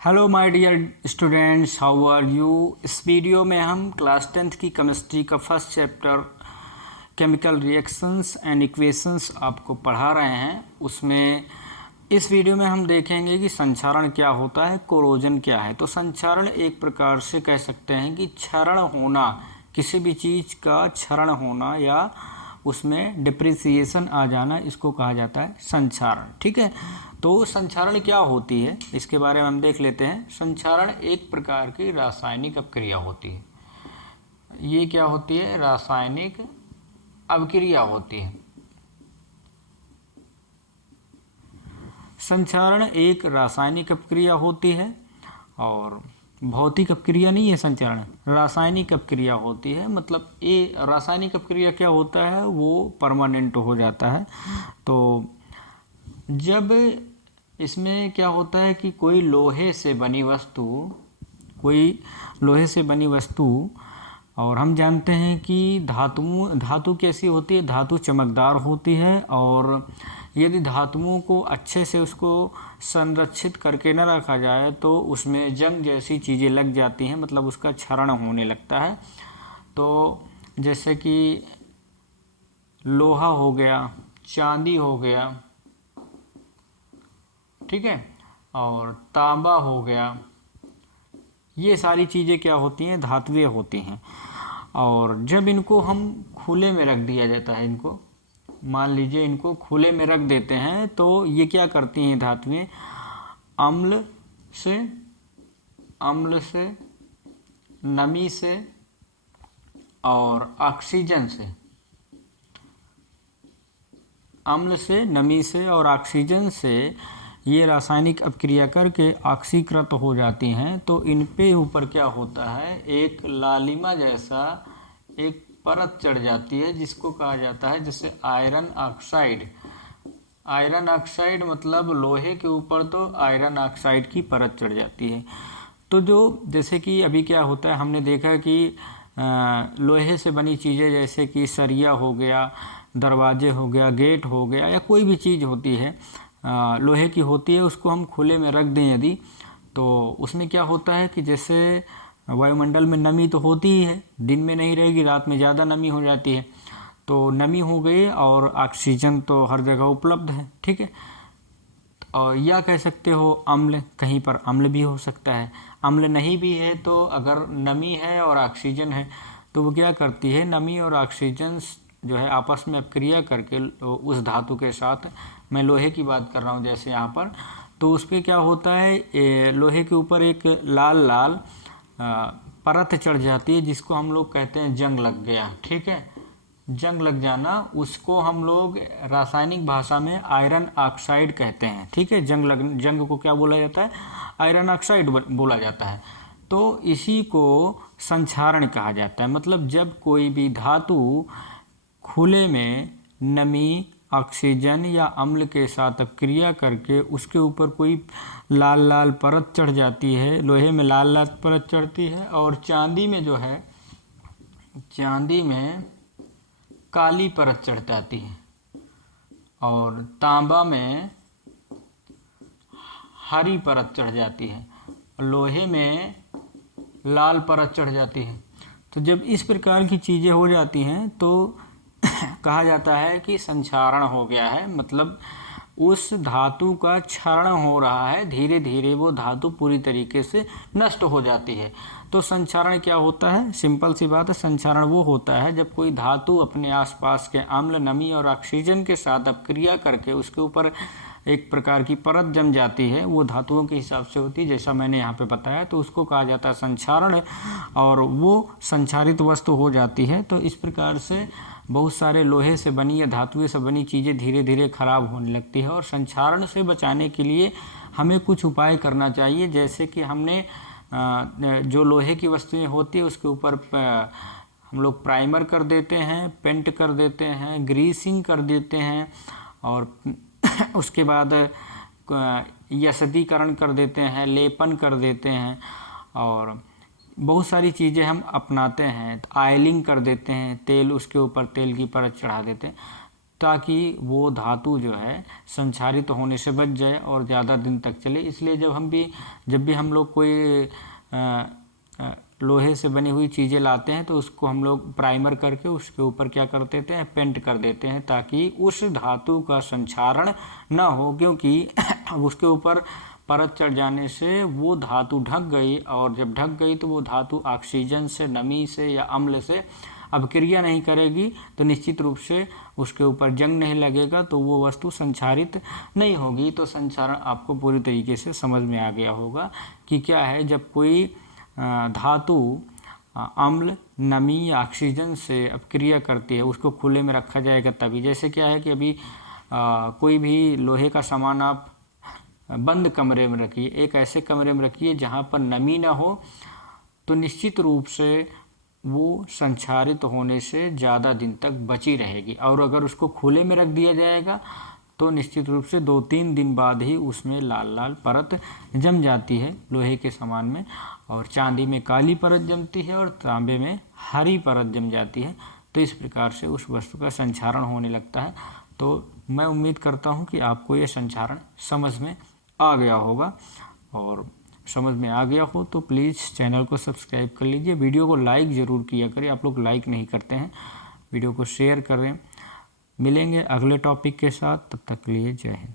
Hello my dear students, how are you. इस video में हम क्लास 10th की केमिस्ट्री का first chapter chemical reactions and equations आपको पढ़ा रहे हैं। उसमें इस वीडियो में हम देखेंगे कि संक्षारण क्या होता है, कोरोजन क्या है। तो संक्षारण एक प्रकार से कह सकते हैं कि क्षरण होना, किसी भी चीज़ का क्षरण होना या उसमें डिप्रिसिएशन आ जाना, इसको कहा जाता है संक्षारण। ठीक है, तो संक्षारण क्या होती है इसके बारे में हम देख लेते हैं। संक्षारण एक प्रकार की रासायनिक अपक्रिया होती है। ये क्या होती है? रासायनिक अभिक्रिया होती है। संक्षारण एक रासायनिक अपक्रिया होती है और भौतिक अपक्रिया नहीं है। संक्षारण रासायनिक अपक्रिया होती है, मतलब ये रासायनिक अपक्रिया क्या होता है, वो परमानेंट हो जाता है। तो जब इसमें क्या होता है कि कोई लोहे से बनी वस्तु, और हम जानते हैं कि धातु कैसी होती है, धातु चमकदार होती है, और यदि धातुओं को अच्छे से उसको संरक्षित करके न रखा जाए तो उसमें जंग जैसी चीज़ें लग जाती हैं, मतलब उसका क्षरण होने लगता है। तो जैसे कि लोहा हो गया, चांदी हो गया, ठीक है, और तांबा हो गया, ये सारी चीज़ें क्या होती हैं, धातुएं होती हैं। और जब इनको हम खुले में रख दिया जाता है, इनको मान लीजिए इनको खुले में रख देते हैं, तो ये क्या करती हैं धातुएं, अम्ल से, नमी से और ऑक्सीजन से, अम्ल से, नमी से और ऑक्सीजन से ये रासायनिक अपक्रिया करके ऑक्सीकृत हो जाती हैं। तो इन पे ऊपर क्या होता है, एक लालिमा जैसा एक परत चढ़ जाती है, जिसको कहा जाता है जैसे आयरन ऑक्साइड। आयरन ऑक्साइड मतलब लोहे के ऊपर तो आयरन ऑक्साइड की परत चढ़ जाती है। तो जो जैसे कि अभी क्या होता है, हमने देखा कि लोहे से बनी चीज़ें जैसे कि सरिया हो गया, दरवाजे हो गया, गेट हो गया, या कोई भी चीज़ होती है लोहे की होती है, उसको हम खुले में रख दें यदि, तो उसमें क्या होता है कि जैसे वायुमंडल में नमी तो होती ही है, दिन में नहीं रहेगी, रात में ज़्यादा नमी हो जाती है, तो नमी हो गई और ऑक्सीजन तो हर जगह उपलब्ध है। ठीक है, और या कह सकते हो अम्ल, कहीं पर अम्ल भी हो सकता है। अम्ल नहीं भी है तो अगर नमी है और ऑक्सीजन है तो वो क्या करती है, नमी और ऑक्सीजन जो है आपस में अपक्रिया करके उस धातु के साथ, मैं लोहे की बात कर रहा हूँ जैसे यहाँ पर, तो उस पर क्या होता है, लोहे के ऊपर एक लाल लाल परत चढ़ जाती है, जिसको हम लोग कहते हैं जंग लग गया। ठीक है, जंग लग जाना, उसको हम लोग रासायनिक भाषा में आयरन ऑक्साइड कहते हैं। ठीक है, जंग को क्या बोला जाता है, आयरन ऑक्साइड बोला जाता है। तो इसी को संक्षारण कहा जाता है। मतलब जब कोई भी धातु खुले में नमी, ऑक्सीजन या अम्ल के साथ अपक्रिया करके उसके ऊपर कोई लाल लाल परत चढ़ जाती है, लोहे में लाल लाल परत चढ़ती है, और चांदी में जो है, चांदी में काली परत चढ़ जाती है, और तांबा में हरी परत चढ़ जाती है, लोहे में लाल परत चढ़ जाती है। तो जब इस प्रकार की चीज़ें हो जाती हैं तो कहा जाता है कि संक्षारण हो गया है, मतलब उस धातु का क्षरण हो रहा है, धीरे धीरे वो धातु पूरी तरीके से नष्ट हो जाती है। तो संक्षारण क्या होता है, सिंपल सी बात है, संक्षारण वो होता है जब कोई धातु अपने आसपास के अम्ल, नमी और ऑक्सीजन के साथ अपक्रिया करके उसके ऊपर एक प्रकार की परत जम जाती है, वो धातुओं के हिसाब से होती है, जैसा मैंने यहाँ पे बताया, तो उसको कहा जाता है संक्षारण, और वो संक्षारित वस्तु हो जाती है। तो इस प्रकार से बहुत सारे लोहे से बनी या धातुएं से बनी चीज़ें धीरे धीरे खराब होने लगती है, और संक्षारण से बचाने के लिए हमें कुछ उपाय करना चाहिए। जैसे कि हमने जो लोहे की वस्तुएं होती है उसके ऊपर हम लोग प्राइमर कर देते हैं, पेंट कर देते हैं, ग्रीसिंग कर देते हैं, और उसके बाद यसदीकरण कर देते हैं, लेपन कर देते हैं, और बहुत सारी चीज़ें हम अपनाते हैं। आयलिंग कर देते हैं, तेल, उसके ऊपर तेल की परत चढ़ा देते हैं। ताकि वो धातु जो है संक्षारित होने से बच जाए और ज़्यादा दिन तक चले। इसलिए जब भी हम लोग कोई लोहे से बनी हुई चीज़ें लाते हैं तो उसको हम लोग प्राइमर करके उसके ऊपर क्या कर देते हैं, पेंट कर देते हैं, ताकि उस धातु का संक्षारण न हो, क्योंकि उसके ऊपर परत चढ़ जाने से वो धातु ढक गई, और जब ढक गई तो वो धातु ऑक्सीजन से, नमी से या अम्ल से अभिक्रिया नहीं करेगी, तो निश्चित रूप से उसके ऊपर जंग नहीं लगेगा, तो वो वस्तु संक्षारित नहीं होगी। तो संक्षारण आपको पूरी तरीके से समझ में आ गया होगा कि क्या है। जब कोई धातु अम्ल, नमी या ऑक्सीजन से अभिक्रिया करती है, उसको खुले में रखा जाएगा तभी। जैसे क्या है कि अभी कोई भी लोहे का सामान आप बंद कमरे में रखिए, एक ऐसे कमरे में रखिए जहाँ पर नमी ना हो, तो निश्चित रूप से वो संक्षारित होने से ज़्यादा दिन तक बची रहेगी। और अगर उसको खुले में रख दिया जाएगा तो निश्चित रूप से 2-3 दिन बाद ही उसमें लाल लाल परत जम जाती है लोहे के सामान में, और चांदी में काली परत जमती है और तांबे में हरी परत जम जाती है। तो इस प्रकार से उस वस्तु का संक्षारण होने लगता है। तो मैं उम्मीद करता हूँ कि आपको ये संक्षारण समझ में आ गया होगा, और समझ में आ गया हो तो प्लीज़ चैनल को सब्सक्राइब कर लीजिए। वीडियो को लाइक ज़रूर किया करें, आप लोग लाइक नहीं करते हैं। वीडियो को शेयर करें। मिलेंगे अगले टॉपिक के साथ, तब तक के लिए जय हिंद।